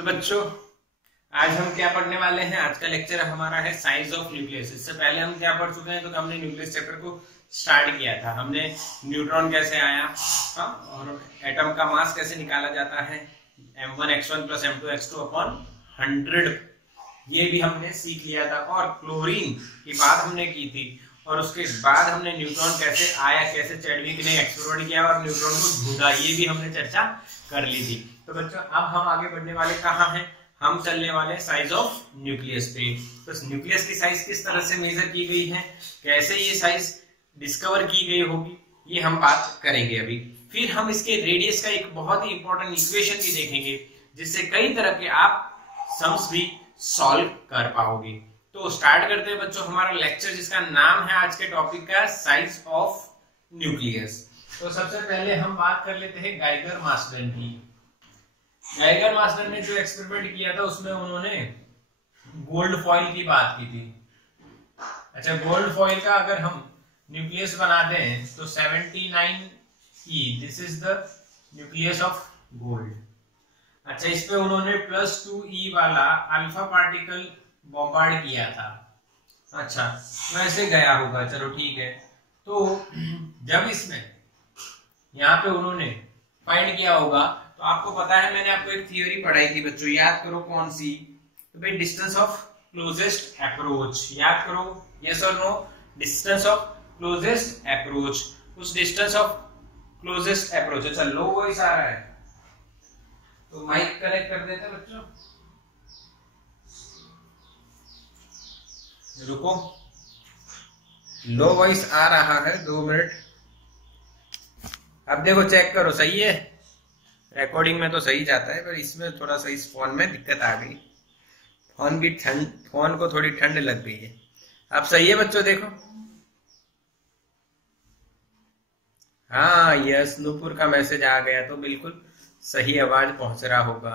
तो बच्चों आज हम क्या पढ़ने वाले हैं। आज का लेक्चर हमारा है साइज ऑफ न्यूक्लियस। इससे पहले हम क्या पढ़ चुके हैं, तो हमने न्यूक्लियस चैप्टर को स्टार्ट किया था। हमने न्यूट्रॉन कैसे आया और एटम का मास कैसे निकाला जाता है, m1x1 + m2x2 अपॉन 100, ये भी हमने सीख लिया था। और क्लोरीन की बात हमने की थी, और उसके बाद हमने न्यूट्रॉन कैसे आया, कैसे चैडविक ने एक्सपेरिमेंट किया और न्यूट्रॉन को ढूंढा, ये भी हमने चर्चा कर ली थी। तो बच्चों अब हम आगे बढ़ने वाले कहाँ हैं, हम चलने वाले साइज ऑफ न्यूक्लियस पे। तो न्यूक्लियस की साइज किस तरह से मेजर की गई है, कैसे ये साइज डिस्कवर की गई होगी, ये हम बात करेंगे अभी। फिर हम इसके रेडियस का एक बहुत ही इंपॉर्टेंट इक्वेशन भी देखेंगे, जिससे कई तरह के आप सम्स भी सॉल्व कर पाओगे। तो स्टार्ट करते हैं बच्चों हमारा लेक्चर, जिसका नाम है आज के टॉपिक का साइज ऑफ न्यूक्लियस। तो सबसे पहले हम बात कर लेते हैं गाइगर मास्टन की। गाइगर मास्टन ने जो एक्सपेरिमेंट किया था उसमें उन्होंने गोल्ड फॉइल की बात की थी। अच्छा, गोल्ड फॉइल का अगर हम न्यूक्लियस बनाते हैं तो 79E, this is the nucleus of gold. अच्छा, इस पे उन्होंने +2E वाला अल्फा पार्टिकल बॉम्बार्ड किया था। अच्छा, वैसे गया होगा, चलो ठीक है। तो जब इसमें यहाँ पे उन्होंने फाइंड किया होगा, तो आपको पता है मैंने आपको एक थियोरी पढ़ाई थी बच्चों, याद करो कौन सी, तो भाई डिस्टेंस ऑफ क्लोजेस्ट अप्रोच, याद करो, यस और no, distance of closest approach. उस डिस्टेंस ऑफ क्लोजेस्ट अप्रोच, अच्छा लो वॉइस आ रहा है तो माइक कनेक्ट कर देते हैं बच्चों, रुको, लो वॉइस आ रहा है, 2 मिनट। अब देखो चेक करो, सही है, रिकॉर्डिंग में तो सही जाता है, पर इसमें थोड़ा सा इस फोन में दिक्कत आ गई, फोन को थोड़ी ठंड लग गई है। अब सही है बच्चों, देखो, हाँ यस, नूपुर का मैसेज आ गया, तो बिल्कुल सही आवाज पहुंच रहा होगा।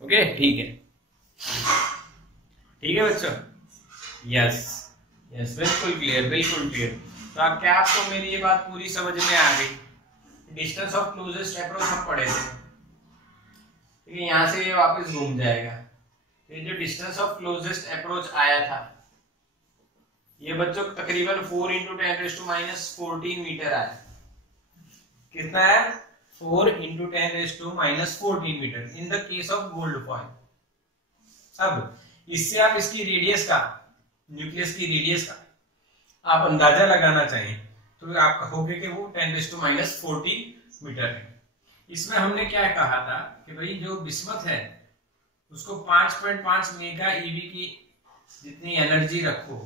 ओके, ठीक है, ठीक है बच्चों, यस यस, बिल्कुल क्लियर, बिल्कुल क्लियर। तो अब क्या आपको मेरी ये बात पूरी समझ में आ गई? डिस्टेंस ऑफ क्लोजेस्ट अप्रोच हम पढ़े थे, ठीक है, यहां से ये वापस घूम जाएगा। ये जो डिस्टेंस ऑफ क्लोजेस्ट अप्रोच आया था, ये बच्चों तकरीबन 4 × 10⁻14 मीटर आया। कितना है? 4 × 10⁻14 metre in the case of gold foil. अब इससे आप इसकी रेडियस का, न्यूक्लियस की रेडियस का आप अंदाजा लगाना चाहिए, तो आप कहोगे कि वो 10⁻14 मीटर है। इसमें हमने क्या कहा था कि भाई जो बिस्मथ है उसको 5.5 मेगा EV की जितनी एनर्जी रखो,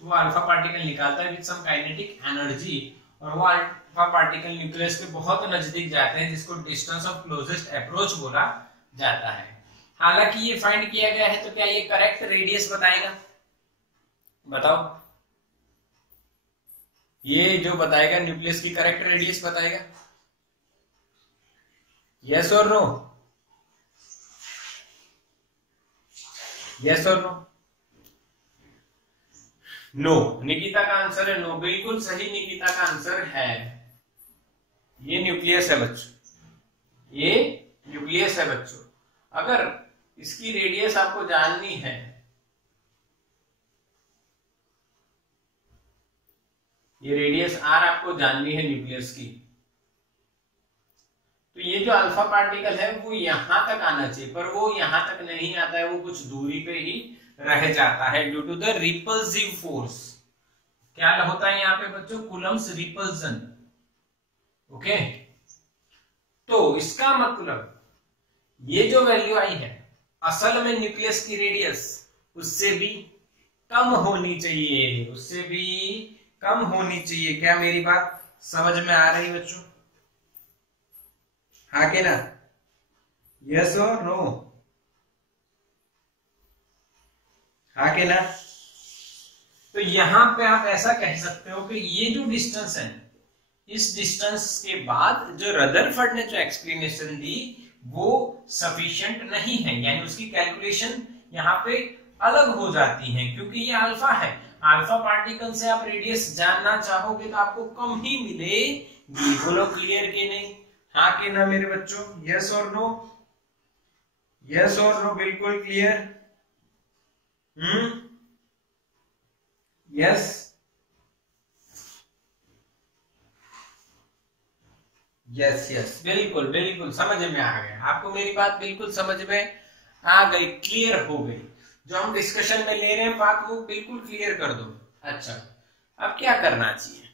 तो वो अल्फा पार्टिकल निकालता है विद सम काइनेटिक एनर्जी, और वो अल्फा पार्टिकल न्यूक्लियस के बहुत नजदीक जाते हैं, जिसको डिस्टेंस ऑफ क्लोजेस्ट अप्रोच बोला जाता है। हालांकि ये फाइंड किया गया है, तो क्या ये करेक्ट रेडियस बताएगा? बताओ, ये जो बताएगा न्यूक्लियस की करेक्ट रेडियस बताएगा? यस और नो, यस और नो? नो, निकिता का आंसर है नो, बिल्कुल सही, निकिता का आंसर है। ये न्यूक्लियस है बच्चों, ये न्यूक्लियस है बच्चों। अगर इसकी रेडियस आपको जाननी है, ये रेडियस R आपको जाननी है न्यूक्लियस की, तो ये जो अल्फा पार्टिकल है वो यहां तक आना चाहिए, पर वो यहां तक नहीं आता है, वो कुछ दूरी पे ही रह जाता है due to the repulsive force. क्या होता है यहाँ पे बच्चों? Coulomb's repulsion. ओके, तो इसका मतलब ये जो वैल्यू आई है, असल में न्यूक्लियस की रेडियस उससे भी कम होनी चाहिए, उससे भी कम होनी चाहिए। क्या मेरी बात समझ में आ रही बच्चों? हाँ के ना, यस और नो? हाँ के ना? तो यहां पे आप ऐसा कह सकते हो कि ये जो डिस्टेंस है, इस डिस्टेंस के बाद जो रदरफोर्ड ने जो एक्सप्लेनेशन दी वो सफिशिएंट नहीं है, यानी उसकी कैलकुलेशन यहाँ पे अलग हो जाती है, क्योंकि ये अल्फा है। अल्फा पार्टिकल से आप रेडियस जानना चाहोगे तो आपको कम ही मिले, बी। बोलो क्लियर कि नहीं? हाँ कि ना मेरे बच्चों? यस और नो? यस और नो? बिल्कुल क्लियर? यस यस यस, बिल्कुल बिल्कुल समझ में आ गया आपको, मेरी बात बिल्कुल समझ में आ गई, क्लियर हो गई। जो हम डिस्कशन में ले रहे हैं बात, वो बिल्कुल क्लियर कर दो। अच्छा, अब क्या करना चाहिए?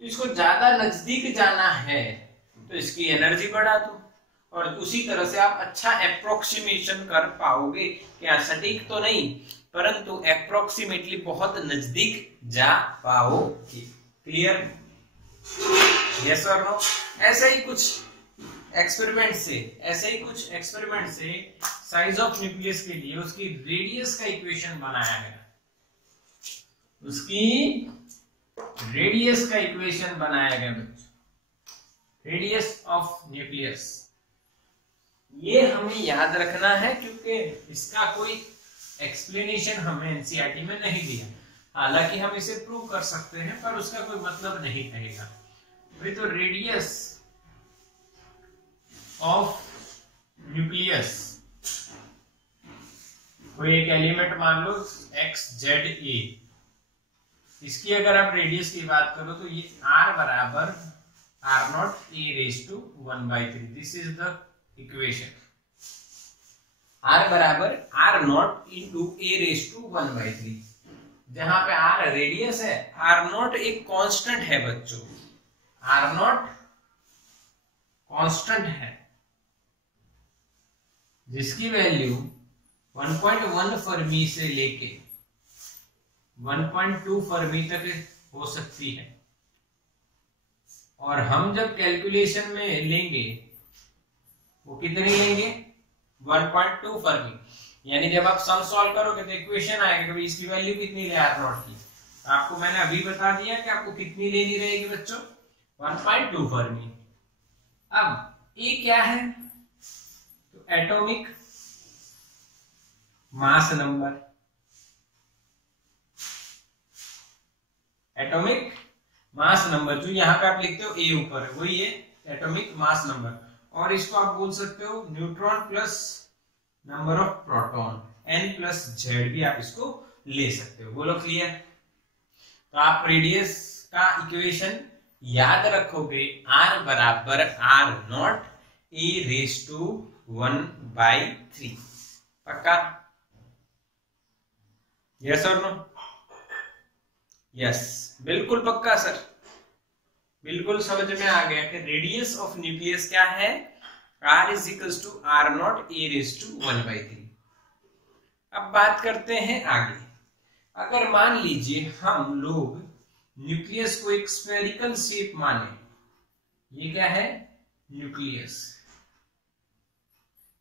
तो इसको ज्यादा नजदीक जाना है तो इसकी एनर्जी बढ़ा दो, और उसी तरह से आप अच्छा अप्रोक्सीमेशन कर पाओगे। क्या सटीक तो नहीं, परंतु अप्रोक्सीमेटली बहुत नजदीक जा पाओगे। क्लियर? यस और नो? ऐसे ही कुछ एक्सपेरिमेंट से साइज ऑफ न्यूक्लियस के लिए उसकी रेडियस का इक्वेशन बनाया गया। उसकी रेडियस का इक्वेशन बनाया गया बच्चों, रेडियस ऑफ न्यूक्लियस। ये हमें याद रखना है क्योंकि इसका कोई एक्सप्लेनेशन हमें एनसीईआरटी में नहीं दिया। हालांकि हम इसे प्रूव कर सकते हैं पर उसका कोई मतलब नहीं कहेगा। भाई तो रेडियस ऑफ न्यूक्लियस, कोई एक एलिमेंट मान लो XZA, इसकी अगर आप रेडियस की बात करो तो ये R बराबर R0 a⁻1/3। This is the equation. R बराबर R0 इंटू a⁻1/3, जहां पे R रेडियस है, R0 एक कांस्टेंट है बच्चों, R0 कांस्टेंट है जिसकी वैल्यू 1.1 फर्मी से लेके 1.2 फर्मी तक हो सकती है। और हम जब कैलकुलेशन में लेंगे वो कितनी लेंगे? 1.2 फर्मी। यानी जब आप सम सॉल्व करोगे तो इक्वेशन आएगा कि इसकी वैल्यू कितनी है R0 की। आपको मैंने अभी बता दिया कि आपको कितनी लेनी रहेगी बच्चों, 1.2 फर्मी। अब ये क्या है? तो atomic mass number, atomic mass number जो यहाँ पे आप लिखते हो ए ऊपर है, वही है एटॉमिक मास नंबर। और इसको आप बोल सकते हो neutron plus number of proton, n plus Z भी आप इसको ले सकते हो। बोलो क्लियर? तो आप रेडियस का इक्वेशन याद रखोगे, R बराबर R0 a⁻1/3। पक्का? यस और नो? यस, बिल्कुल पक्का सर, बिल्कुल समझ में आ गया कि रेडियस ऑफ न्यूक्लियस क्या है, R = R0 a⁻1/3। अब बात करते हैं आगे। अगर मान लीजिए हम लोग न्यूक्लियस को एक स्फेरिकल शेप माने, ये क्या है? न्यूक्लियस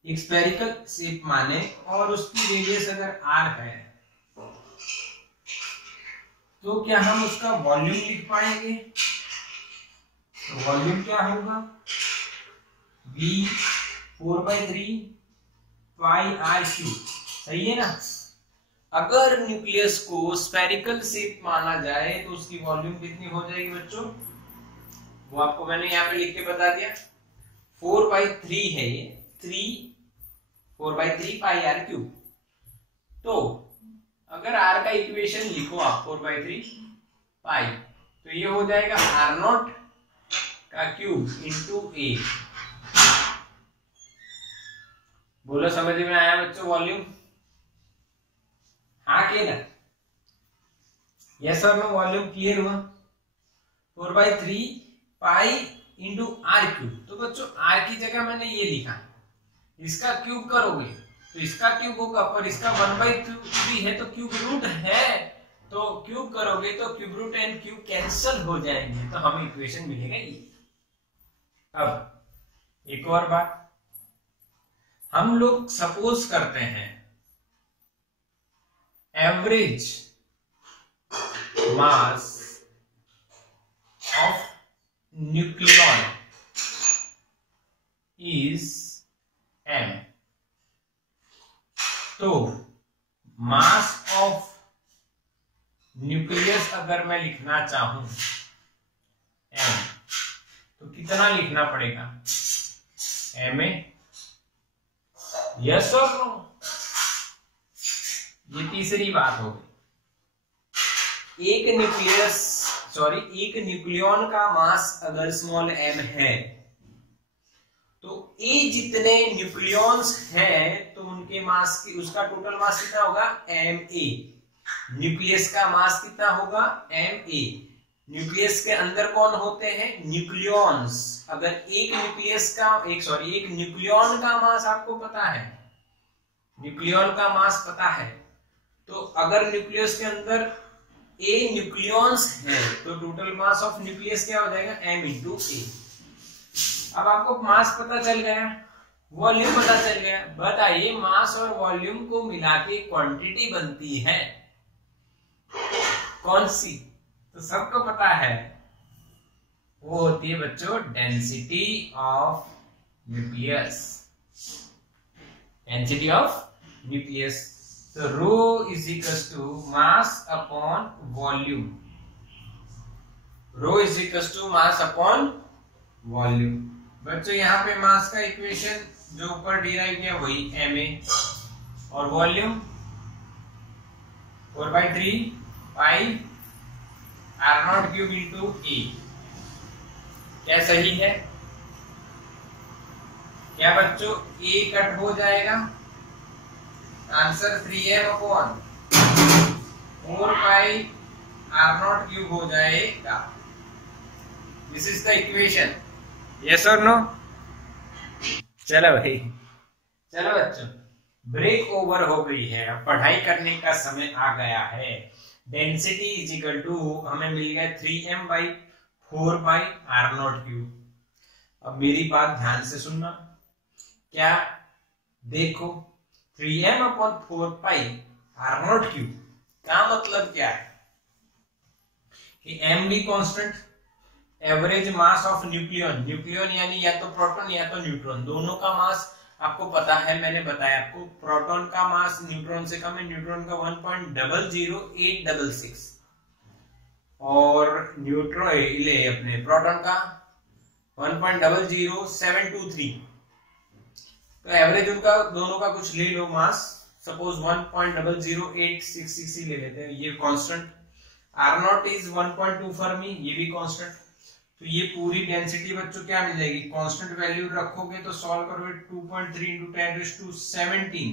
एक स्फेरिकल शेप माने और उसकी रेडियस अगर R है, तो क्या हम उसका वॉल्यूम लिख पाएंगे? तो वॉल्यूम क्या होगा? V 4/3 πr³। सही है ना? अगर न्यूक्लियस को स्फेरिकल शेप माना जाए तो उसकी वॉल्यूम कितनी हो जाएगी बच्चों? वो आपको मैंने यहाँ पे लिख के बता दिया, 4/3 है ये, 4/3 πr³। तो अगर R का इक्वेशन लिखो आप 4/3 पाई, तो ये हो जाएगा R0 का क्यूब इंटू A। बोलो समझ में आया बच्चों वॉल्यूम? हाँ के ना? यस और नो? वॉल्यूम क्लियर हुआ? 4/3 पाई इंटू R³। तो बच्चों R की जगह मैंने ये लिखा, इसका क्यूब करोगे तो इसका क्यूब होगा, पर इसका 1/3 है तो क्यूब रूट है, तो क्यूब करोगे तो cube root and cube cancel हो जाएंगे, तो हमें इक्वेशन मिलेगा ये। अब एक और बात, हम लोग सपोज करते हैं average mass of nucleon is m। तो मास ऑफ न्यूक्लियस अगर मैं लिखना चाहूं m, इतना लिखना पड़ेगा Ma। यस और नो? ये तीसरी बात हो गई। एक न्यूक्लियन का मास अगर स्मॉल m है तो ए जितने न्यूक्लियॉन्स हैं तो उनके मास की उसका टोटल मास कितना होगा Ma। न्यूक्लियस का मास कितना होगा Ma। न्यूक्लियस के अंदर कौन होते हैं न्यूक्लियॉन्स। अगर एक न्यूक्लियॉन का मास आपको पता है, न्यूक्लियॉन का मास पता है, तो अगर न्यूक्लियस के अंदर A न्यूक्लियॉन्स है तो टोटल मास ऑफ न्यूक्लियस क्या हो जाएगा m इंटू A। अब आपको मास पता चल गया, वॉल्यूम पता चल गया। बताइए मास और वॉल्यूम को मिला के क्वांटिटी बनती है कौन सी? तो सबको पता है, वो होती है बच्चों density of nucleus. Density of nucleus. तो rho is equals to mass upon volume. Rho is equals to mass upon volume. बच्चों यहाँ पे मास का इक्वेशन जो ऊपर डिराइव किया वही Ma और volume 4/3 pi R0 cube into A। क्या सही है? क्या बच्चों A कट हो जाएगा? आंसर 3m अपॉन 4 पाई R0 क्यूब हो जाएगा। This is the equation. Yes और नो? चलो भाई, चलो बच्चों ब्रेक ओवर हो गई है, अब पढ़ाई करने का समय आ गया है। डेंसिटी इज इक्वल टू हमें मिल गया 3m/4 पाई R0 क्यूब। अब मेरी बात ध्यान से सुनना, क्या देखो 3m अपॉन 4 पाई R0 क्यूब का मतलब क्या है कि m भी constant, average mass of nucleon, nucleon यानी या तो प्रोटॉन या तो न्यूट्रॉन, दोनों का मास आपको पता है, मैंने बताया आपको। प्रोटॉन का मास न्यूट्रॉन से कम है, न्यूट्रॉन का 1.00866 और अपने प्रोटॉन का 1.00723। तो एवरेज उनका दोनों का कुछ ले लो मास, सपोज 1.00866 ही ले लेते हैं, ये कांस्टेंट। R0 इज 1.2 फर्मी, ये भी कांस्टेंट। तो ये पूरी डेंसिटी बच्चों क्या मिल जाएगी? कांस्टेंट वैल्यू रखोगे तो सॉल्व करोगे 2.3 into 10⁻17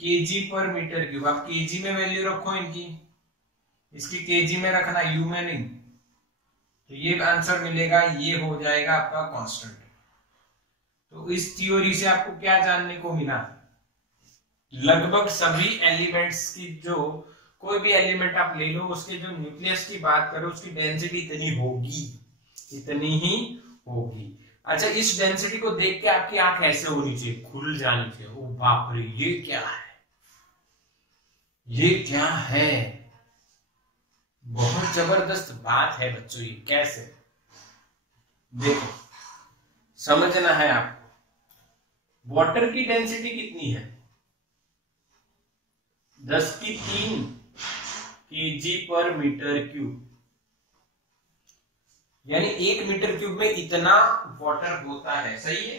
kg पर मीटर क्यूब। आप kg में वैल्यू रखो इनकी, इसकी kg में रखना, यू में नहीं। तो ये आंसर मिलेगा, ये हो जाएगा आपका कांस्टेंट। तो इस थ्योरी से आपको क्या जानने को मिला? लगभग सभी एलिमेंट्स की, जो कोई भी एलिमेंट आप ले लो, उसके जो न्यूक्लियस की बात करो उसकी डेंसिटी इतनी होगी, इतनी ही होगी। अच्छा, इस डेंसिटी को देख के आपकी आंख ऐसे होनी चाहिए, खुल जानी चाहिए, ओ बाप रे ये क्या है, ये क्या है। बहुत जबरदस्त बात है बच्चों, ये कैसे? देखो समझना है आपको। वाटर की डेंसिटी कितनी है? 10⁻³ kg पर मीटर क्यूब, यानी 1 मीटर क्यूब में इतना वाटर होता है। सही है?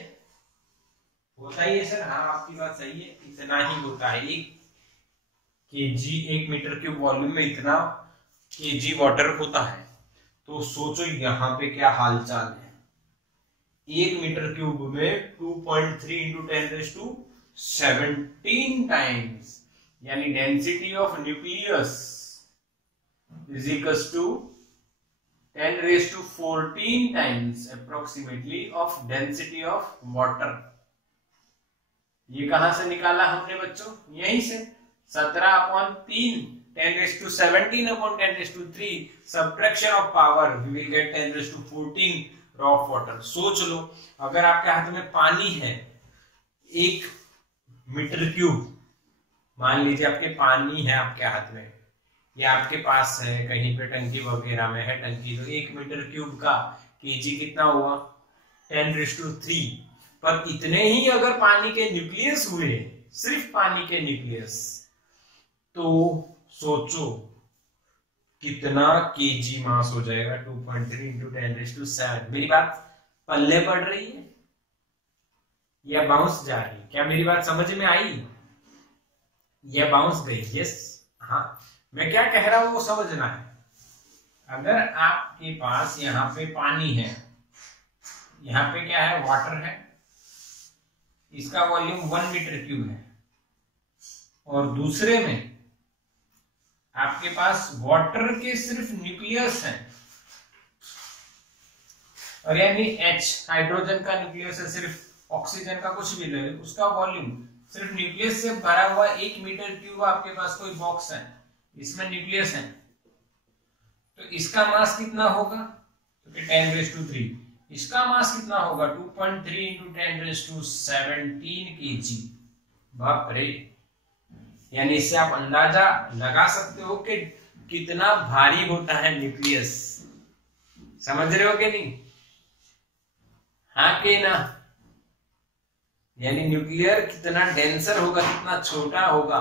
होता ही है सर? हाँ आपकी बात सही है, इतना ही होता है। 1 मीटर क्यूब वॉल्यूम में इतना kg वाटर होता है। तो सोचो यहाँ पे क्या हालचाल है। 1 मीटर क्यूब में 2.3 into 10⁻17 टाइम्स, यानी density of nucleus is equals to 10⁻14 times approximately of density of water. ये कहां से निकाला हमने बच्चों? यहीं से 17/3 10⁻17/10⁻3 subtraction of power, we will get 10⁻14 rho of water. सोच लो अगर आपके हाथ में पानी है 1 मीटर क्यूब, मान लीजिए आपके पानी है आपके हाथ में, या आपके पास है कहीं पे टंकी वगैरह में है टंकी, तो 1 मीटर क्यूब का kg कितना हुआ? 10⁻3। पर इतने ही अगर पानी के न्यूक्लियस हुए, सिर्फ पानी के न्यूक्लियस, तो सोचो कितना kg मास हो जाएगा? 2.3 into 10⁻7। मेरी बात पल्ले पड़ रही है या बाउंस जा रही है? क्या मेरी बात समझ में आई? या बाउंस गई? यस, हाँ। मैं क्या कह रहा हूं वो समझना है। अगर आपके पास यहाँ पे पानी है, यहाँ पे क्या है, वाटर है, इसका वॉल्यूम 1 मीटर क्यूब है, और दूसरे में आपके पास वाटर के सिर्फ न्यूक्लियस है, और यानी H हाइड्रोजन का न्यूक्लियस है, सिर्फ ऑक्सीजन का कुछ भी ले, उसका वॉल्यूम सिर्फ न्यूक्लियस से भरा हुआ 1 मीटर क्यूब आपके पास कोई बॉक्स है, इसमें न्यूक्लियस है, तो इसका मास कितना होगा? तो 10⁻³ इसका मास कितना होगा? 2.3 × 10⁻17 kg। बाप रे! यानी इससे आप अंदाजा लगा सकते हो कि कितना भारी होता है न्यूक्लियस। समझ रहे हो कि नहीं? हाँ कि ना? यानी न्यूक्लियर कितना डेंसर होगा, कितना छोटा होगा,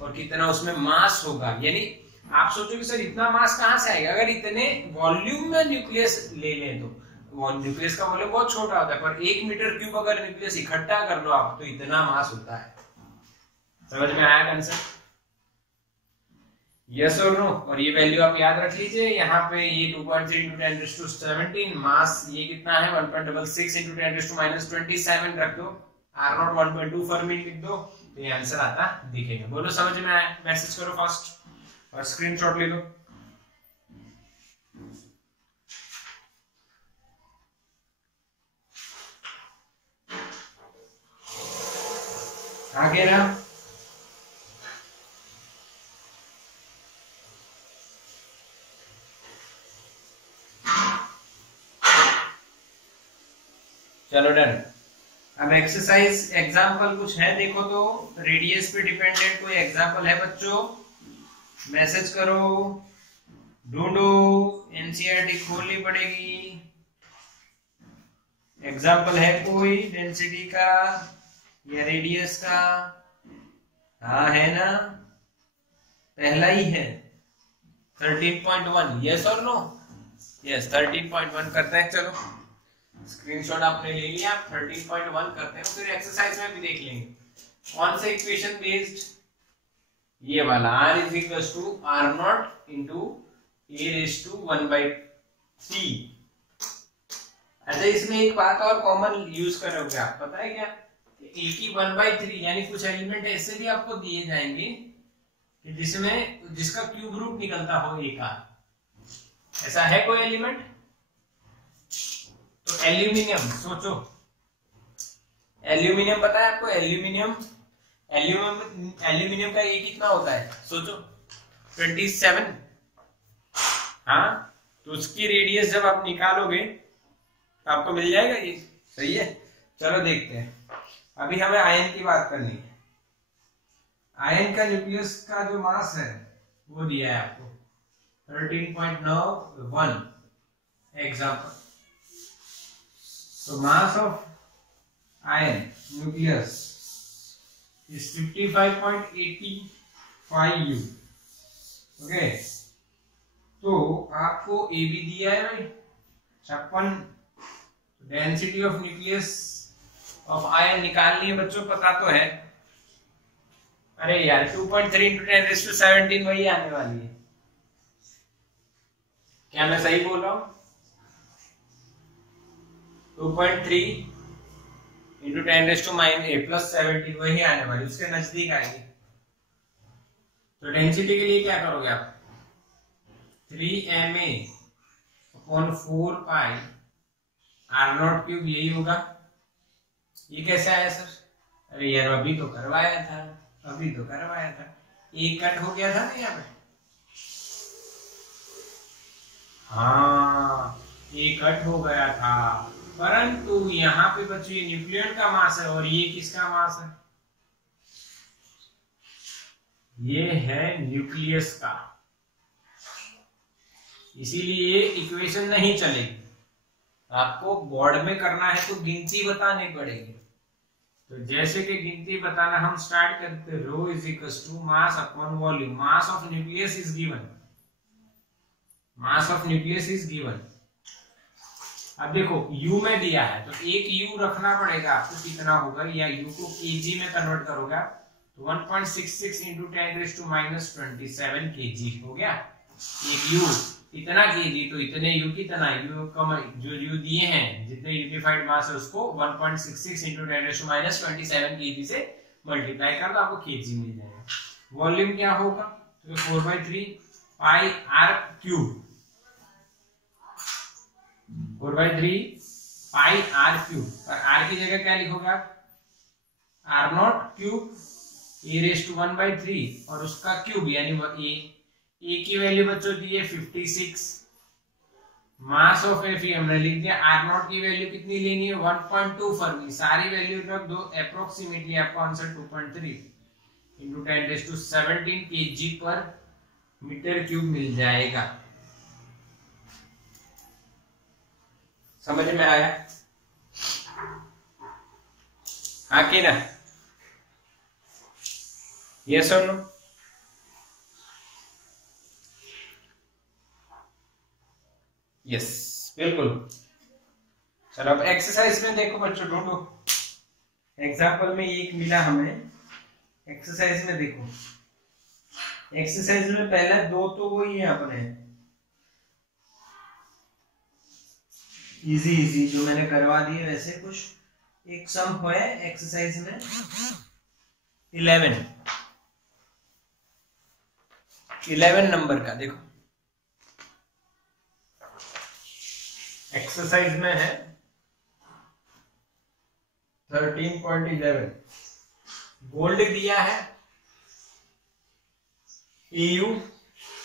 और कितना उसमें मास होगा। यानी आप सोचो कि सर इतना मास कहां से आएगा? अगर इतने वॉल्यूम में न्यूक्लियस ले लें तो न्यूक्लियस का वॉल्यूम बहुत छोटा होता है, पर 1 मीटर क्यूब अगर न्यूक्लियस इकट्ठा कर लो आप, तो इतना मास होता है। समझ में आया कंसेप्ट? यस और नो? और ये वैल्यू आप याद रख लीजिए। यहाँ पे ये 2.3 × 10⁻17, मास ये कितना है 1.66 × 10⁻27 रख दो, R0 1.2 फर्मी लिख दो, तो ये आंसर आता दिखेगा। बोलो समझ में आया? मैसेज करो फास्ट और स्क्रीनशॉट ले लो। आगे ना, चलो डन। अब एक्सरसाइज एग्जाम्पल कुछ है, देखो तो। रेडियस पे डिपेंडेंट कोई एग्जाम्पल है बच्चों? मैसेज करो, ढूंढो, एनसीईआरटी खोलनी पड़ेगी। एग्जाम्पल है कोई डेंसिटी का या रेडियस का? हाँ है ना? पहला ही है 13.1। यस और नो? यस 13.1 करते हैं। चलो स्क्रीनशॉट आपने ले लिया, 13.1 करते हैं, फिर एक्सरसाइज में भी देख लेंगे। कौन से इक्वेशन बेस्ड? ये वाला R = R0 × A⁻⁴। अच्छा, इसमें एक बात और कॉमन यूज करोगे आप, पता है क्या? A की 1/3, यानी कुछ एलिमेंट ऐसे भी आपको दिए जाएंगे कि जिसका क्यूब रूट निकलता हो A का। ऐसा है कोई एलिमेंट? तो एल्यूमिनियम, सोचो, एल्यूमिनियम पता है आपको? एल्यूमिनियम का ये कितना होता है? सोचो 27। हाँ, तो उसकी रेडियस जब आप निकालोगे तो आपको मिल जाएगा ये। सही है, चलो देखते हैं। अभी हमें आयन की बात करनी है। आयन का न्यूक्लियस का जो मास है वो दिया है आपको 13.91 example. So mass of iron nucleus is 55.85 U. Okay. तो आपको A भी दिया है भाई 56। Density of nucleus of ion निकालनी है बच्चों, पता तो है। अरे यार 2.3 × 10⁻17 वही आने वाली है। क्या मैं सही बोल रहा हूं? 2.3 × 10⁻⁻17 वही आने वाली, उसके नजदीक आएगी। तो डेंसिटी के लिए क्या करोगे आप? 3ma/4π R0³ यही होगा। ये कैसे आया सर? अरे यार अभी तो करवाया था, एक कट हो गया था ना यहाँ पे। हाँ, एक कट हो गया था, परंतु यहाँ पे बच्चों ये न्यूक्लियर का मास है और ये किसका मास है? ये है न्यूक्लियस का। इसीलिए ये इक्वेशन नहीं चलेगी। आपको बोर्ड में करना है तो गिनती बतानी पड़ेगी। तो जैसे कि गिनती बताना हम स्टार्ट करते, रो = मास upon volume. Mass of nucleus is given, अब देखो u में दिया है तो एक u रखना पड़ेगा आपको, कितना होगा, या u को kg में कन्वर्ट करोगे आप तो 1.66 इंटू 10⁻⁻27 kg हो गया एक u। इतना kg तो इतने u कितना, u का जो u दिए हैं जितने यूनिफाइड मास है उसको 1.66 इंटू 10⁻⁻27 kg से मल्टीप्लाई कर दो, आपको kg मिल जाएगा। वॉल्यूम क्या होगा, तो 4/3 पाई r क्यूब, 4/3 पाई r क्यूब, और r की जगह क्या लिखोगे आप, r0 क्यूब e⁻⁻³ और उसका क्यूब यानी a की वैल्यू बच्चों दी है 56, मास ऑफ Fe हमने लिख दिया, r0 की वैल्यू कितनी लेनी है 1.2 फर्मी, सारी वैल्यू रख दो, अप्रोक्सीमेटली आपको आंसर 2.3 इंटू 10⁻17 kg पर मीटर क्यूब मिल जाएगा। समझ में आया, हाँ कि ना, यस और नो? यस बिल्कुल। चलो अब एक्सरसाइज में देखो बच्चों, ढूंढो एग्जाम्पल में एक मिला हमें, एक्सरसाइज में देखो, एक्सरसाइज में पहले दो तो वही है अपने इजी इजी जो मैंने करवा दिए वैसे कुछ, एक सम है एक्सरसाइज में 11 नंबर का, देखो एक्सरसाइज में है 13.11, गोल्ड दिया है EU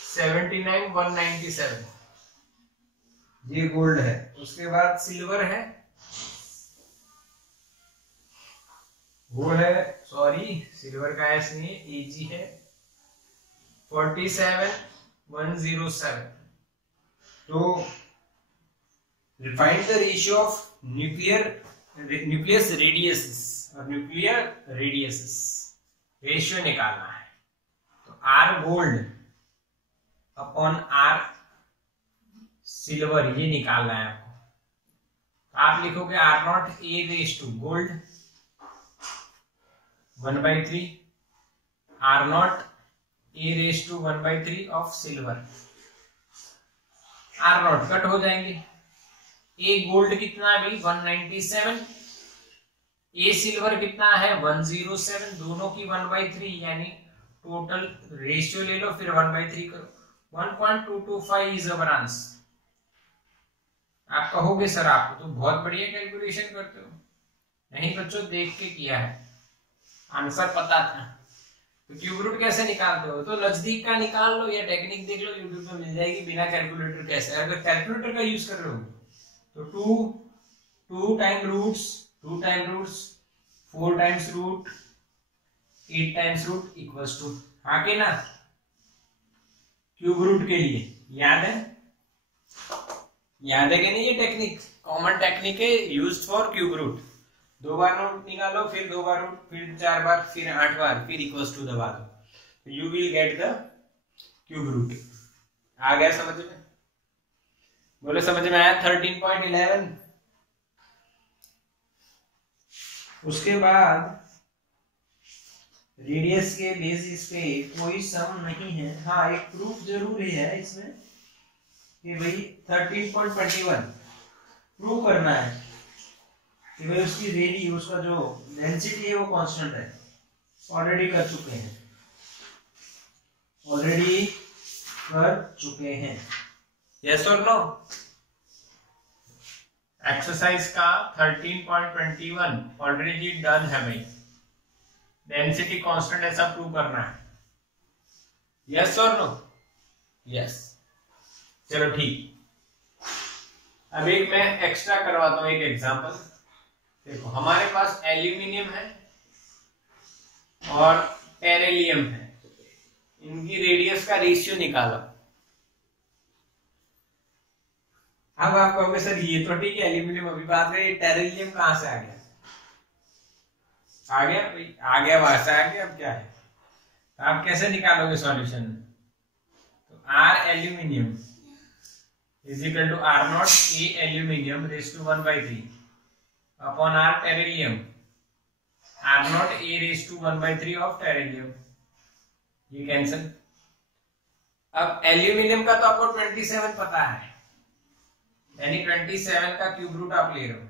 79,197, ये गोल्ड है। उसके बाद सिल्वर है, वो है, सॉरी सिल्वर का ऐसे नहीं है, AG है 47,107। तो find the ratio of nucleus radiuses और न्यूक्लियर रेडियसेस, रेशियो निकालना है। तो R gold upon R silver ये निकालना है आपको। आप लिखोगे R0 A⁻² gold 1/3 R0 A⁻1/3 of silver, R0 cut हो जाएंगे, A गोल्ड कितना है भाई 197, A सिल्वर कितना है 107, दोनों की 1/3 यानी टोटल रेशियो ले लो फिर 1/3 करो, 1.225 इज अवर आंसर। आप कहोगे सर आप तो बहुत बढ़िया कैलकुलेशन करते हो, नहीं बच्चों देख के किया है, आंसर पता था। तो क्यूब रूट कैसे निकालते हो, तो नजदीक का निकाल लो या टेक्निक देख लो, यूट्यूब पे मिल जाएगी, बिना कैलकुलेटर कैसे, अगर कैलकुलेटर का यूज कर रहे हो तो 2 time roots 4 times root 8 times root equals to, हाँ के ना, क्यूब रूट के लिए याद है कि नहीं, ये टेक्निक कॉमन टेक्निक है यूज्ड फॉर क्यूब रूट। 2 बार रूट निकालो, फिर 2 बार रूट, फिर 4 बार, फिर 8 बार, फिर इक्वल्स टू दबा दो, you will get the cube root. आ गया समझ में, बोलो समझ में आया 13.11। उसके बाद रेडियस के बेसिस पे कोई सम नहीं है, हाँ एक प्रूफ जरूरी है इसमें कि भाई 13.21 प्रूव करना है कि भाई उसकी रेडियस, उसका जो डेंसिटी है वो कांस्टेंट है। ऑलरेडी कर चुके हैं, यस और नो। एक्सरसाइज का 13.21 ऑलरेडी डन है भाई, डेंसिटी कांस्टेंट है, सब प्रूव करना है, यस और नो, यस। चलो ठीक, अब एक मैं एक्स्ट्रा करवाता हूं एक एग्जांपल। देखो हमारे पास एल्यूमिनियम है और टेरेलियम है, इनकी रेडियस का रेशियो निकालो। अब आप कहोगे सर ये तो ठीक है एल्यूमिनियम अभी बात करें, टेरेलियम कहां से आ गया, आ गया वहां से आ गया, अब क्या है, आप कैसे निकालोगे सॉल्यूशन। तो R aluminium is equal to R naught A aluminium raise to 1/3 upon R tellurium, R naught A raise to 1/3 of tellurium, ये कैंसिल। अब एल्यूमिनियम का तो आपको 27 पता है, यानी 27 का क्यूब रूट आप ले रहे हो।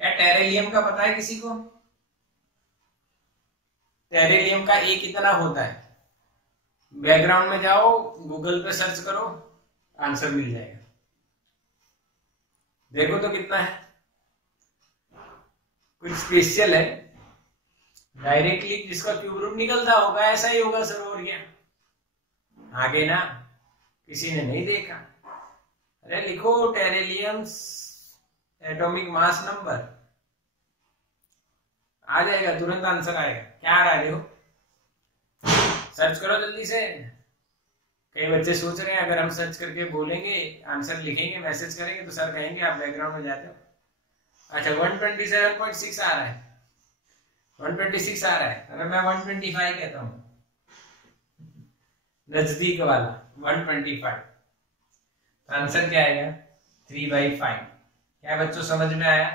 क्या टेरिलियम का पता है किसी को? टेरिलियम का ए कितना होता है? बैकग्राउंड में जाओ, गूगल पे सर्च करो, आंसर मिल जाएगा। देखो तो कितना है, कुछ स्पेशल है, डायरेक्टली जिसका क्यूब रूट निकलता होगा ऐसा ही होगा सर, और क्या आगे ना किसी ने नहीं देखा। अरे लिखो टेरिलियम एटॉमिक मास नंबर, आ जाएगा, तुरंत आंसर आएगा। क्या आ रहा है हो, सर्च करो जल्दी से। कई बच्चे सोच रहे हैं अगर हम सर्च करके बोलेंगे, आंसर लिखेंगे, मैसेज करेंगे तो सर कहेंगे आप बैकग्राउंड में जाते हो। अच्छा 127.6 आ रहा है, 126 आ रहा है। अगर मैं 125 कहता हूं, नजदीक वाला 125, तो आंसर क्या आएगा? 3/5। क्या बच्चों समझ में आया?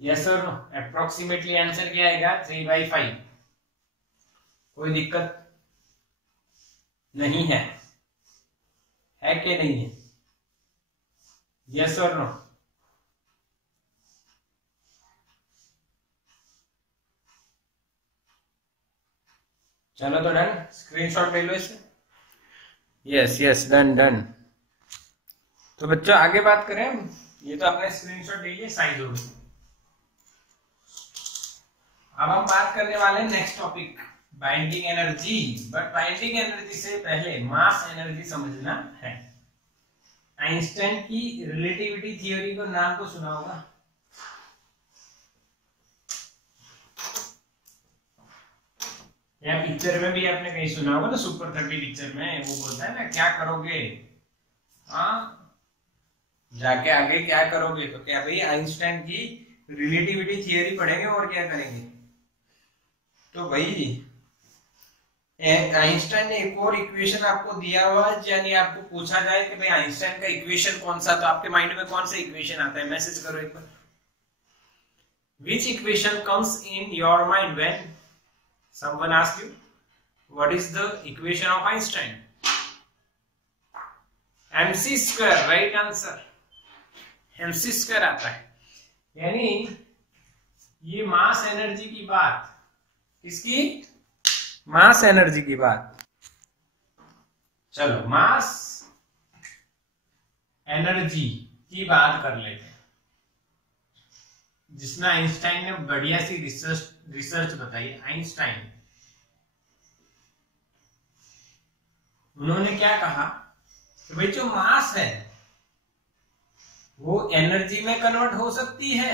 यस और नो? अप्रोक्सीमेटली आंसर क्या आएगा? 3/5। कोई दिक्कत नहीं है कि नहीं है? यस और नो? चलो तो डन, स्क्रीनशॉट ले लो इसे। Yes yes, done done. तो बच्चों आगे बात करें, ये तो आपने स्क्रीनशॉट ले लिया साइज हो गई। अब हम बात करने वाले हैं next topic, binding energy. But binding energy से पहले मास एनर्जी समझना है। आइंस्टाइन की रिलेटिविटी थ्योरी को नाम को सुना होगा? या पिक्चर में भी आपने कहीं सुना होगा ना, सुपर 30 पिक्चर में वो बोलता है ना, क्या करोगे जाके आगे क्या करोगे? तो क्या भाई आइंस्टाइन की रिलेटिविटी थियरी पढ़ेंगे और क्या करेंगे। तो भाई आइंस्टाइन ने एक और इक्वेशन आपको दिया हुआ, यानी आपको पूछा जाए कि भाई आइंस्टाइन का इक्वेशन कौन सा, तो आपके माइंड में कौन सा इक्वेशन आता है? मैसेज करो एक बार। Which equation comes in your mind when someone asks you what is the equation of Einstein? mc square, right answer, mc square आता है। यानी ये मास एनर्जी की बात, किसकी? मास एनर्जी की बात। चलो मास एनर्जी की बात कर लेते हैं, जिसमें आइंस्टाइन ने बढ़िया सी रिसर्च बताई। आइंस्टाइन उन्होंने क्या कहा कि भाई जो मास है वो एनर्जी में कन्वर्ट हो सकती है,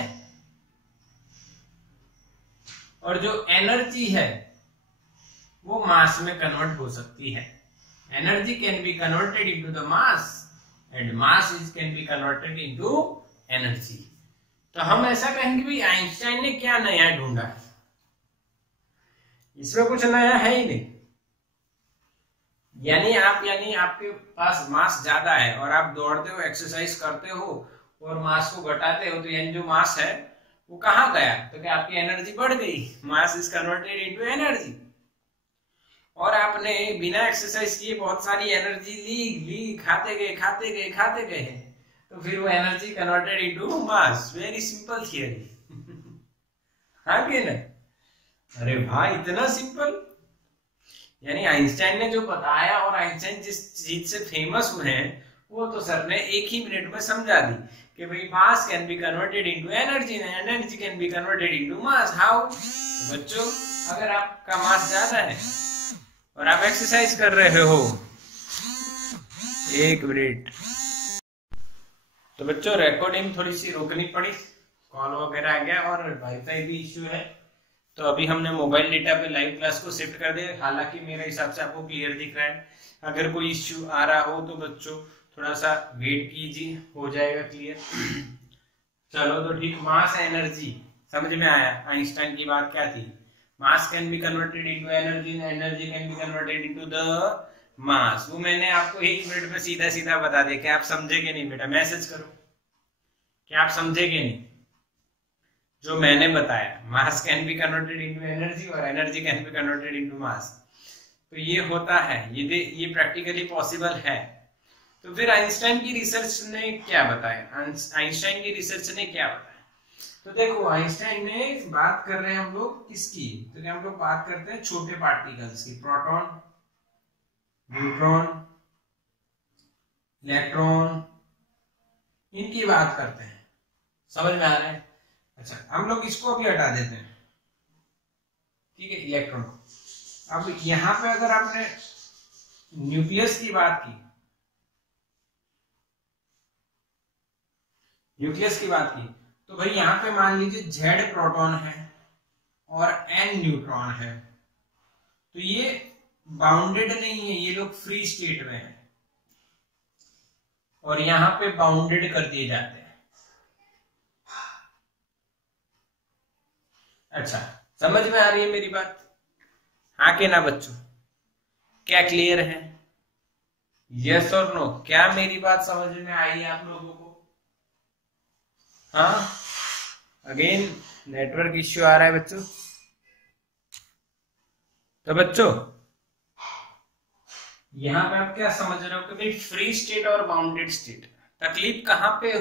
और जो एनर्जी है वो मास में कन्वर्ट हो सकती है। Energy can be converted into the mass and mass is can be converted into energy. तो हम ऐसा कहेंगे भी आइंस्टाइन ने क्या नया ढूंढा है? इसमें कुछ नया है ही नहीं। यानी आपके पास मास ज्यादा है और आप दौड़ते हो, एक्सरसाइज करते हो और मास को घटाते हो, तो यानी जो मास है वो कहाँ गया? तो क्या आपकी एनर्जी बढ़ गई? Mass is converted into energy. और आपने बिना एक्सरसाइज किए बहुत सारी एनर्जी ली, खाते गए, तो फिर वो एनर्जी कन्वर्टेड इनटू मास। Very simple theory. हाँ कि नहीं? अरे भाई इतना सिंपल। यानी आइंस्टाइन ने जो बताया, और आइंस्टाइन जिस चीज से फेमस हुए हैं, वो तो सर ने एक ही मिनट में समझा दी कि भाई मास can be converted into energy, energy can be converted into mass. How? बच्चों अगर आपका मास ज्यादा है और आप एक्सरसाइज कर रहे हो, एक मिनट, तो बच्चों रिकॉर्डिंग थोड़ी सी रोकनी पड़ी, कॉल वगैरह आ गया और वाईफाई भी इश्यू है, तो अभी हमने मोबाइल डेटा पे लाइव क्लास को शिफ्ट कर दिया। हालांकि मेरे हिसाब से आपको क्लियर दिख रहा है। अगर कोई इश्यू आ रहा हो तो बच्चों थोड़ा सा वेट कीजिए, हो जाएगा क्लियर। चलो तो ठीक, मास एनर्जी समझ में आया। आइंस्टाइन की बात क्या थी? मास can be converted into energy, energy can be converted into the mass. वो मैंने आपको 1 मिनट में सीधा सीधा बता दिया। क्या आप समझेंगे नहीं बेटा? मैसेज करो, क्या आप समझेंगे नहीं जो मैंने बताया? Mass can be converted into energy और energy can be converted into mass. तो ये होता है, ये प्रैक्टिकली पॉसिबल है। तो फिर आइंस्टाइन की रिसर्च ने क्या बताया? आइंस्टाइन की रिसर्च ने क्या बताया? तो देखो, आइंस्टाइन ने बात कर रहे हैं हम लोग किसकी? तो हम लोग बात करते हैं छोटे पार्टिकल्स की, प्रोटॉन, न्यूट्रॉन, इलेक्ट्रॉन, इनकी बात करते हैं। समझ में आ रहा है? अच्छा, हम लोग इसको अभी हटा देते हैं, ठीक है, इलेक्ट्रॉन। अब यहां पे अगर आपने न्यूक्लियस की बात की, तो भाई यहां पे मान लीजिए Z प्रोटॉन है और N न्यूट्रॉन है, तो ये बाउंडेड नहीं है, ये लोग फ्री स्टेट में है और यहां पे बाउंडेड कर दिए जाते हैं। अच्छा, समझ में आ रही है मेरी बात? हाँ के ना बच्चों? क्या क्लियर है? यस और नो? क्या मेरी बात समझ में आई है आप लोगों को? हाँ, अगेन नेटवर्क इश्यू आ रहा है बच्चों। तो बच्चों यहां पे आप क्या समझ रहे हो कि भाई फ्री स्टेट और बाउंडेड स्टेट, तकलीफ कहां पे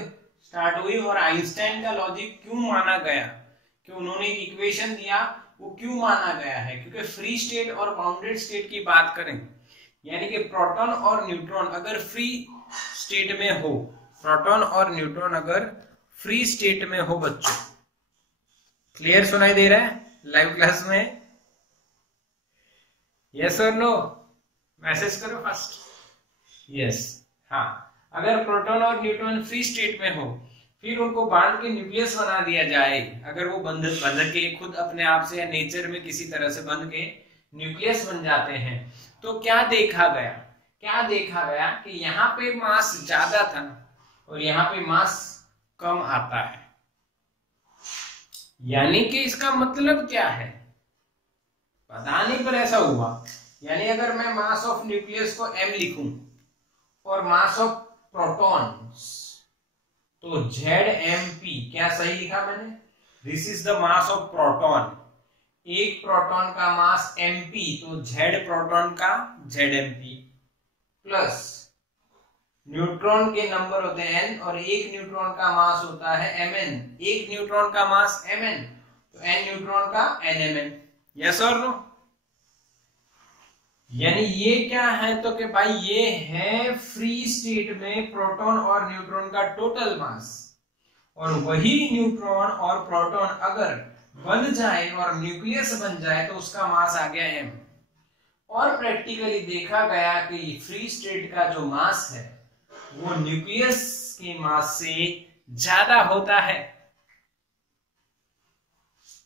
स्टार्ट हुई और आइंस्टाइन का लॉजिक क्यों माना गया, कि उन्होंने एक इक्वेशन दिया, वो क्यों माना गया है? क्योंकि फ्री स्टेट और बाउंडेड स्टेट की बात करें, यानी कि प्रोटॉन और न्यूट्रॉन अगर फ्री स्टेट में हो, प्रोटॉन और न्यूट्रॉन अगर फ्री स्टेट में हो बच्चों, क्लियर सुनाई दे रहा है लाइव क्लास में? यस और नो? मैसेज करो फर्स्ट। यस, हाँ। अगर प्रोटॉन और न्यूट्रॉन फ्री स्टेट में हो, फिर उनको बांध के न्यूक्लियस बना दिया जाए, अगर वो बंध के खुद अपने आप से या नेचर में किसी तरह से बंध के न्यूक्लियस बन जाते हैं, तो क्या देखा गया? कि यहाँ पे मास ज्यादा था और यहाँ पे मास कम आता है। यानी कि इसका मतलब क्या है पता नहीं, पर ऐसा हुआ। यानी अगर मैं मास ऑफ न्यूक्लियस को m लिखूं और मास ऑफ प्रोटॉन्स तो ZMP, क्या सही लिखा मैंने? This is the mass of proton. एक प्रोटॉन का मास MP, तो Z प्रोटॉन का ZMP, प्लस न्यूट्रॉन के नंबर होते हैं n और एक न्यूट्रॉन का मास होता है Mn। एक न्यूट्रॉन का मास Mn, तो n न्यूट्रॉन का NMN। यस और नो? यानी ये क्या है? तो कि भाई ये है फ्री स्टेट में प्रोटॉन और न्यूट्रॉन का टोटल मास, और वही न्यूट्रॉन और प्रोटॉन अगर बन जाए और न्यूक्लियस बन जाए तो उसका मास आ गया m। और प्रैक्टिकली देखा गया कि फ्री स्टेट का जो मास है वो न्यूक्लियस के मास से ज्यादा होता है।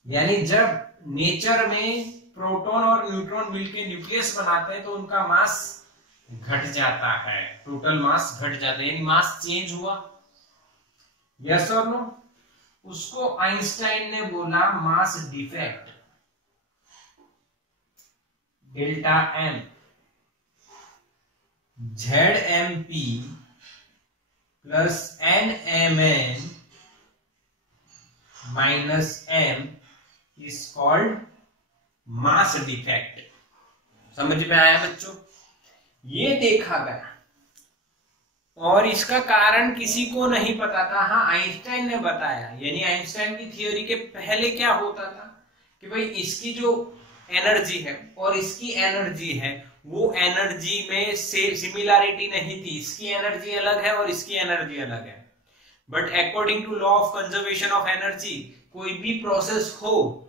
यानी जब नेचर में प्रोटॉन और न्यूट्रॉन मिलकर न्यूक्लियस बनाते हैं तो उनका मास घट जाता है, टोटल मास घट जाता है, यानी मास चेंज हुआ। यस और नो? उसको आइंस्टाइन ने बोला mass defect, delta M। ZMP plus NMN minus M is called mass defect. समझ में आया बच्चों? ये देखा गया और इसका कारण किसी को नहीं पता था। हाँ, आइंस्टाइन ने बताया। यानी आइंस्टाइन की थ्योरी के पहले क्या होता था कि भाई इसकी जो एनर्जी है और इसकी एनर्जी है, वो एनर्जी में से सिमिलैरिटी नहीं थी। इसकी एनर्जी अलग है और इसकी एनर्जी अलग है। But according to law of conservation of energy, कोई भी प्रोसेस हो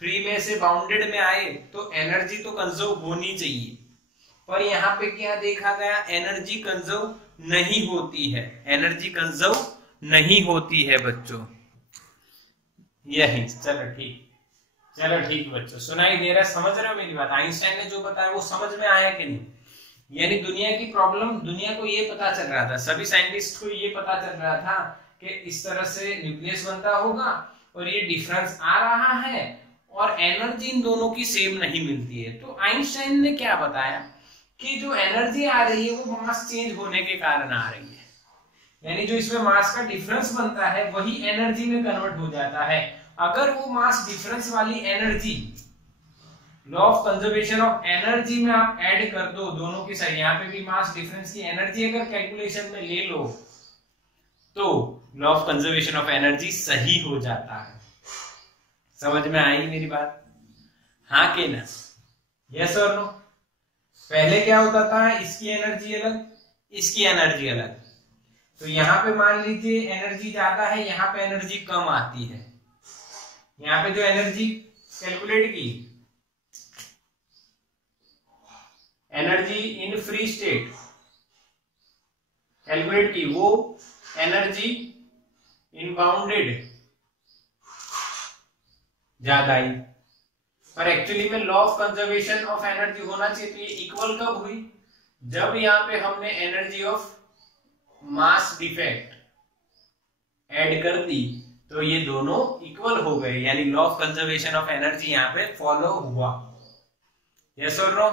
फ्री में से बाउंडेड में आए तो एनर्जी तो कंजर्व होनी चाहिए। पर यहाँ पे क्या देखा गया? एनर्जी कंजर्व नहीं होती है, एनर्जी कंजर्व नहीं होती है बच्चों। यही, चलो ठीक बच्चों, सुनाई दे रहा है? समझ रहे हो मेरी बात? आइंस्टाइन ने जो बताया वो समझ में आया कि नहीं? यानी दुनिया की प्रॉब्लम, दुनिया को ये पता चल रहा था, सभी साइंटिस्ट को ये पता चल रहा था कि इस तरह से न्यूक्लियस बनता होगा और ये डिफरेंस आ रहा है और एनर्जी इन दोनों की सेम नहीं मिलती है। तो आइंस्टाइन ने क्या बताया कि जो एनर्जी आ रही है वो मास चेंज होने के कारण आ रही है, यानी जो इसमें मास का डिफरेंस बनता है वही एनर्जी में कन्वर्ट हो जाता है। अगर वो मास डिफरेंस वाली energy law of conservation of energy में आप ऐड कर दो दोनों की साइड, यहाँ पे भी मास डिफरेंस की एनर्जी अगर कैलकुलेशन में ले लो तो law of conservation of energy सही हो जाता है। समझ में आई मेरी बात? हाँ के ना? यस और नो? पहले क्या होता था, इसकी एनर्जी अलग इसकी एनर्जी अलग, तो यहाँ पे मान लीजिए एनर्जी ज्यादा है, यहाँ पे एनर्जी कम आती है। यहाँ पे जो एनर्जी कैलकुलेट की, energy in free state calculate की, वो एनर्जी इन बाउंडेड ज्यादा आई, पर एक्चुअली में law of conservation of energy होना चाहिए। तो ये इक्वल कब हुई? जब यहाँ पे हमने energy of mass defect add कर दी तो ये दोनों इक्वल हो गए, यानी law of conservation of energy यहाँ पे फॉलो हुआ। यस और नो?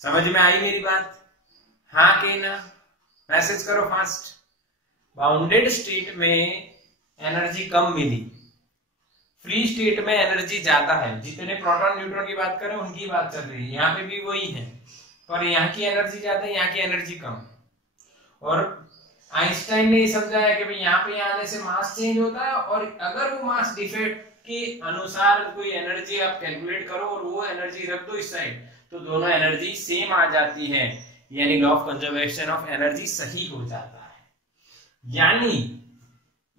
समझ में आई मेरी बात? हाँ के ना? मैसेज करो फास्ट। बाउंडेड स्टेट में एनर्जी कम मिली, फ्री स्टेट में एनर्जी ज्यादा है। जितने प्रोटॉन न्यूट्रॉन की बात करें उनकी बात चल रही है, यहाँ पे भी वही है, पर यहाँ की एनर्जी ज्यादा है, यहाँ की एनर्जी कम। और आइंस्टाइन ने समझाया कि भाई यहाँ पे आने से मास चेंज होता है, और अगर वो मास डिफेक्ट के अनुसार कोई एनर्जी आप कैलकुलेट करो और वो एनर्जी रख दो इस साइड, तो दोनों एनर्जी सेम आ जाती है, यानी law of conservation of energy सही हो जाता है। यानी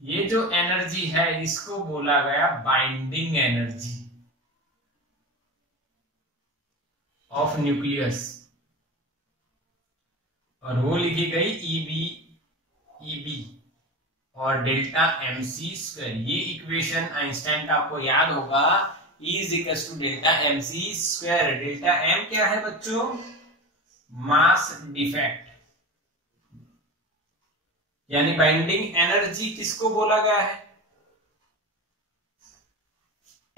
ये जो एनर्जी है इसको बोला गया बाइंडिंग एनर्जी ऑफ न्यूक्लियस, और वो लिखी गई ईबी और डेल्टा mc स्क्वायर। ये इक्वेशन आइंस्टाइन का आपको याद होगा, E is equal to delta mc square. Delta m क्या है बच्चों? मास डिफेक्ट, यानी बाइंडिंग एनर्जी किसको बोला गया है?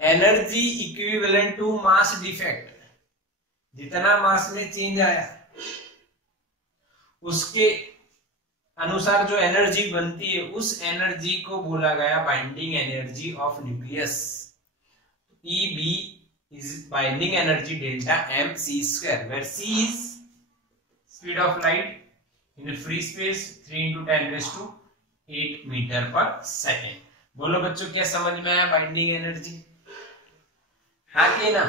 Energy equivalent to mass defect. जितना मास में चेंज आया उसके अनुसार जो एनर्जी बनती है उस एनर्जी को बोला गया binding energy of nucleus. EB is binding energy delta mc square, where c is speed of light in a free space 3 into 10 raised to 8 meter per second। बोलो बच्चों, क्या समझ में आया बाइंडिंग एनर्जी? हाँ कि ना?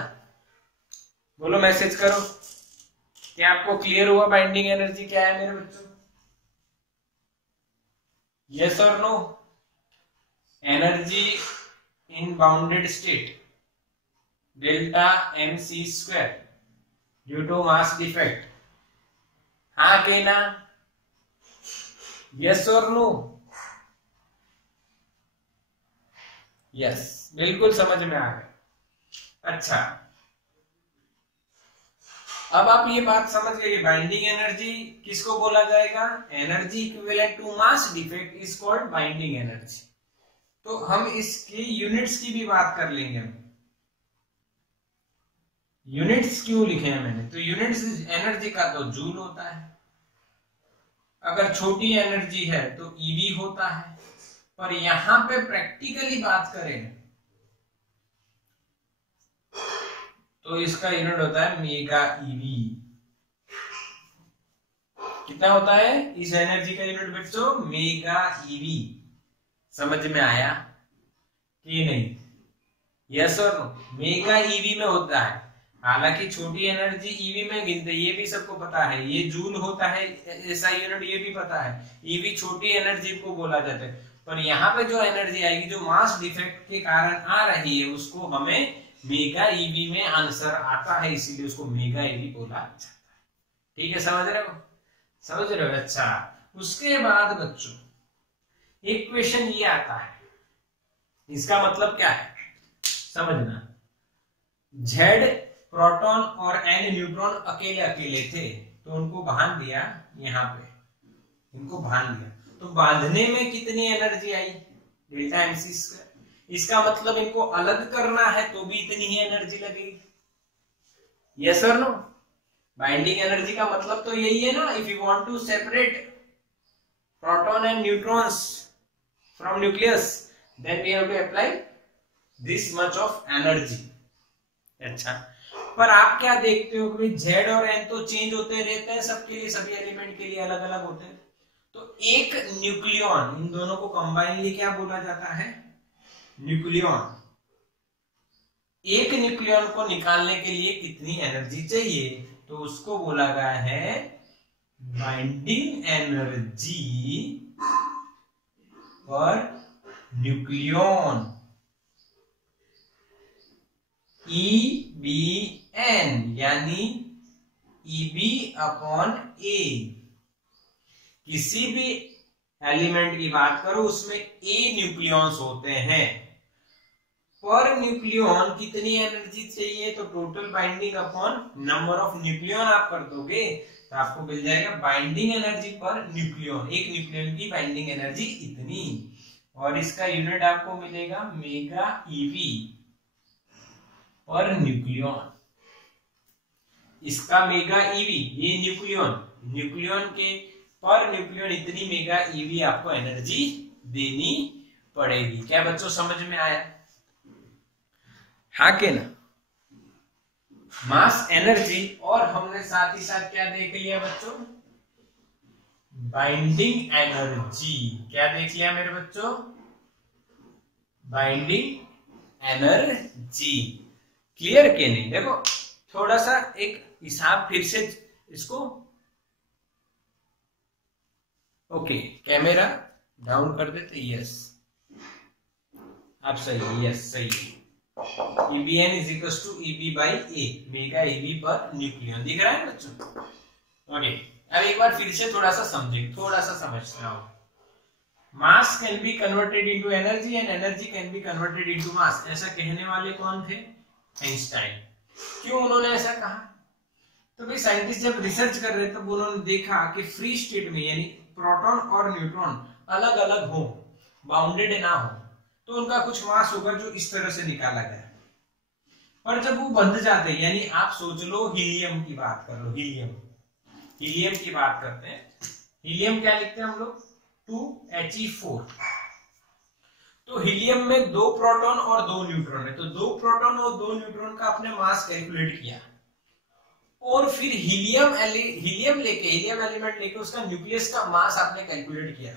बोलो, मैसेज करो। क्या आपको क्लियर हुआ बाइंडिंग एनर्जी क्या है मेरे बच्चों? यस और no? Energy in bounded state delta mc square due to mass defect. हाँ कि ना? यस और नो? यस, बिल्कुल समझ में आ गया। अच्छा, अब आप ये बात समझ गए कि बाइंडिंग एनर्जी किसको बोला जाएगा? Energy equivalent to mass defect is called binding energy. तो हम इसकी यूनिट्स की भी बात कर लेंगे। यूनिट्स क्यों लिखे हैं मैंने? तो यूनिट्स एनर्जी का तो जूल होता है, अगर छोटी एनर्जी है तो ईवी होता है, पर यहां पे प्रैक्टिकली बात करें तो इसका यूनिट होता है मेगा ईवी। कितना होता है इस एनर्जी का यूनिट बच्चों? Mega EV. समझ में आया कि नहीं? यस और नो? मेगा ईवी में होता है। हालांकि छोटी एनर्जी ईवी में गिनते, ये भी सबको पता है, ये जूल होता है ऐसा यूनिट, ये भी पता है। ईवी छोटी एनर्जी को बोला जाता है, पर यहाँ पे जो एनर्जी आएगी जो मास डिफेक्ट के कारण आ रही है उसको हमें मेगा ईवी में आंसर आता है, इसीलिए उसको मेगा ईवी बोला जाता है। ठीक है, समझ रहे हो? समझ रहे हो? अच्छा, उसके बाद बच्चों एक क्वेश्चन ये आता है, इसका मतलब क्या है समझना। Z प्रोटॉन और N न्यूट्रॉन अकेले अकेले थे तो उनको बांध दिया, यहाँ पे इनको बांध दिया, तो बांधने में कितनी एनर्जी आई? Delta mc square. इसका मतलब इनको अलग करना है तो भी इतनी ही एनर्जी लगेगी। यस और नो? बाइंडिंग एनर्जी का मतलब तो यही है ना, if you want to separate proton and neutrons from nucleus then we have to apply this much of energy. अच्छा, पर आप क्या देखते हो कि जेड और एन तो चेंज होते रहते हैं सबके लिए, सभी एलिमेंट के लिए अलग अलग होते हैं। तो एक न्यूक्लियॉन, इन दोनों को कंबाइनली क्या बोला जाता है, न्यूक्लियॉन। एक न्यूक्लियॉन को निकालने के लिए कितनी एनर्जी चाहिए, तो उसको बोला गया है बाइंडिंग एनर्जी पर न्यूक्लियॉन, EBN, यानी EB/A। किसी भी एलिमेंट की बात करो उसमें A न्यूक्लियॉन्स होते हैं। पर न्यूक्लियॉन कितनी एनर्जी चाहिए, तो total binding upon number of nucleon आप कर दोगे तो आपको मिल जाएगा बाइंडिंग एनर्जी पर न्यूक्लियॉन। एक न्यूक्लियॉन की बाइंडिंग एनर्जी इतनी, और इसका यूनिट आपको मिलेगा मेगा EV पर न्यूक्लियॉन। इसका मेगा EV, ये न्यूक्लियॉन के पर न्यूक्लियॉन इतनी मेगा EV आपको एनर्जी देनी पड़ेगी। क्या बच्चों समझ में आया? हाँ के ना? मास एनर्जी, और हमने साथ ही साथ क्या देख लिया बच्चों, बाइंडिंग एनर्जी। क्या देख लिया मेरे बच्चों? Binding energy. क्लियर के नहीं? देखो थोड़ा सा एक हिसाब फिर से इसको, ओके कैमरा डाउन कर देते, यस आप सही, यस सही। EBN is equal to EB/A, mega EV पर न्यूक्लियन, दिख रहा है बच्चों? ओके, अब एक बार फिर से थोड़ा सा समझे, थोड़ा सा समझना हो। मास can be converted into energy and energy can be converted into मास, ऐसा कहने वाले कौन थे? आइंस्टाइन। क्यों उन्होंने ऐसा कहा? तो भाई साइंटिस्ट जब रिसर्च कर रहे तब उन्होंने देखा कि फ्री स्टेट में, यानी प्रोटॉन और न्यूट्रॉन अलग अलग हो, बाउंडेड ना हो, तो उनका कुछ मास होगा जो इस तरह से निकाला गया। और जब वो बंध जाते हैं, यानी आप सोच लो हीलियम की बात कर लो, हीलियम की बात करते हैं। हीलियम क्या लिखते हैं हम लोग? 2He4। तो हीलियम में 2 प्रोटॉन और 2 न्यूट्रॉन है, तो 2 प्रोटॉन और 2 न्यूट्रॉन का आपने मास कैलकुलेट किया, और फिर हीलियम एलिमेंट लेके उसका न्यूक्लियस का मास आपने कैलकुलेट किया।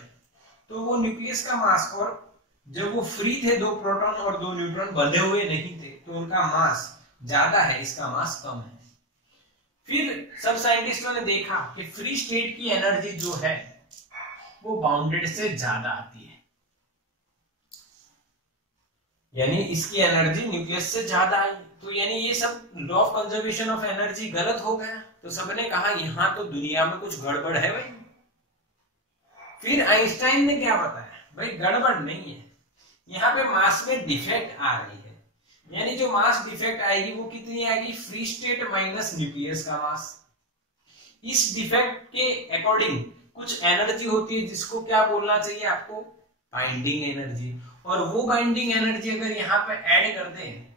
तो वो न्यूक्लियस का मास, और जब वो फ्री थे, 2 प्रोटॉन और 2 न्यूट्रॉन बंधे हुए नहीं थे, तो उनका मास ज्यादा है, इसका मास कम है। फिर सब साइंटिस्टों ने देखा कि फ्री स्टेट की एनर्जी जो है वो बाउंडेड से ज्यादा आती है, यानी इसकी एनर्जी न्यूक्लियस से ज्यादा आई। तो यानी ये सब law of conservation of energy गलत हो गया। तो सबने कहा यहां तो दुनिया में कुछ गड़बड़ है भाई। फिर आइंस्टाइन ने क्या बताया? भाई गड़बड़ नहीं है, यहाँ पे मास में डिफेक्ट आ रही है, यानी जो मास डिफेक्ट आएगी वो कितनी आएगी? फ्री स्टेट माइनस न्यूक्लियस का मास। इस डिफेक्ट के अकॉर्डिंग कुछ एनर्जी होती है जिसको क्या बोलना चाहिए आपको? Binding energy. और वो बाइंडिंग एनर्जी अगर यहाँ पे ऐड कर दें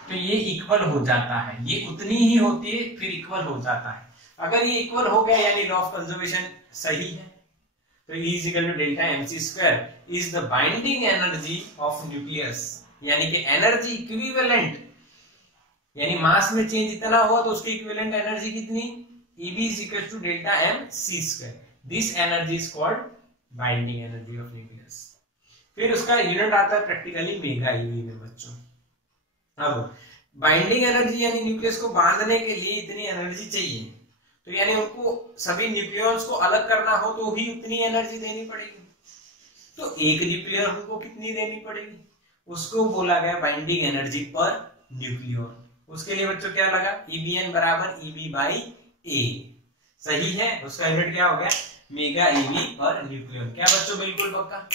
तो ये इक्वल हो जाता है, ये उतनी ही होती है फिर इक्वल हो जाता है। अगर ये इक्वल हो गया यानी लॉ ऑफ कंजर्वेशन सही है। तो E is equal to delta mc square is the binding energy of nucleus, यानी कि एनर्जी इक्विवेलेंट, यानी मास में चेंज इतना हुआ तो उसकी इक्विवेलेंट एनर्जी कितनी? EB is equal to delta mc square. This energy is called binding energy of nucleus. फिर उसका यूनिट आता है प्रैक्टिकली मेगा EV में बच्चों। अब बाइंडिंग एनर्जी यानी न्यूक्लियस को बांधने के लिए इतनी एनर्जी चाहिए, तो यानी उनको सभी न्यूक्लियॉन्स को अलग करना हो तो भी उतनी एनर्जी देनी पड़ेगी। तो एक न्यूक्लियॉन को कितनी देनी पड़ेगी? उसको बोला गया बाइंडिंग एनर्जी पर न्यूक्लियॉन। उसके लिए बच्चों क्या लगा? EBN बराबर EB/A। सही है, उसका यूनिट क्या हो गया? मेगा EV पर न्यूक्लियॉन। क्या बच्चों बिल्कुल पक्का?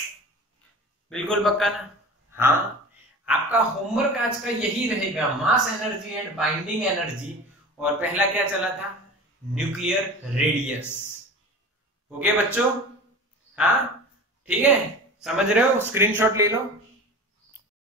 बिल्कुल पक्का ना? हाँ, आपका होमवर्क आज का यही रहेगा, mass energy and binding energy. और पहला क्या चला था? Nuclear radius. ओके बच्चों? हाँ ठीक है, समझ रहे हो? स्क्रीनशॉट ले लो।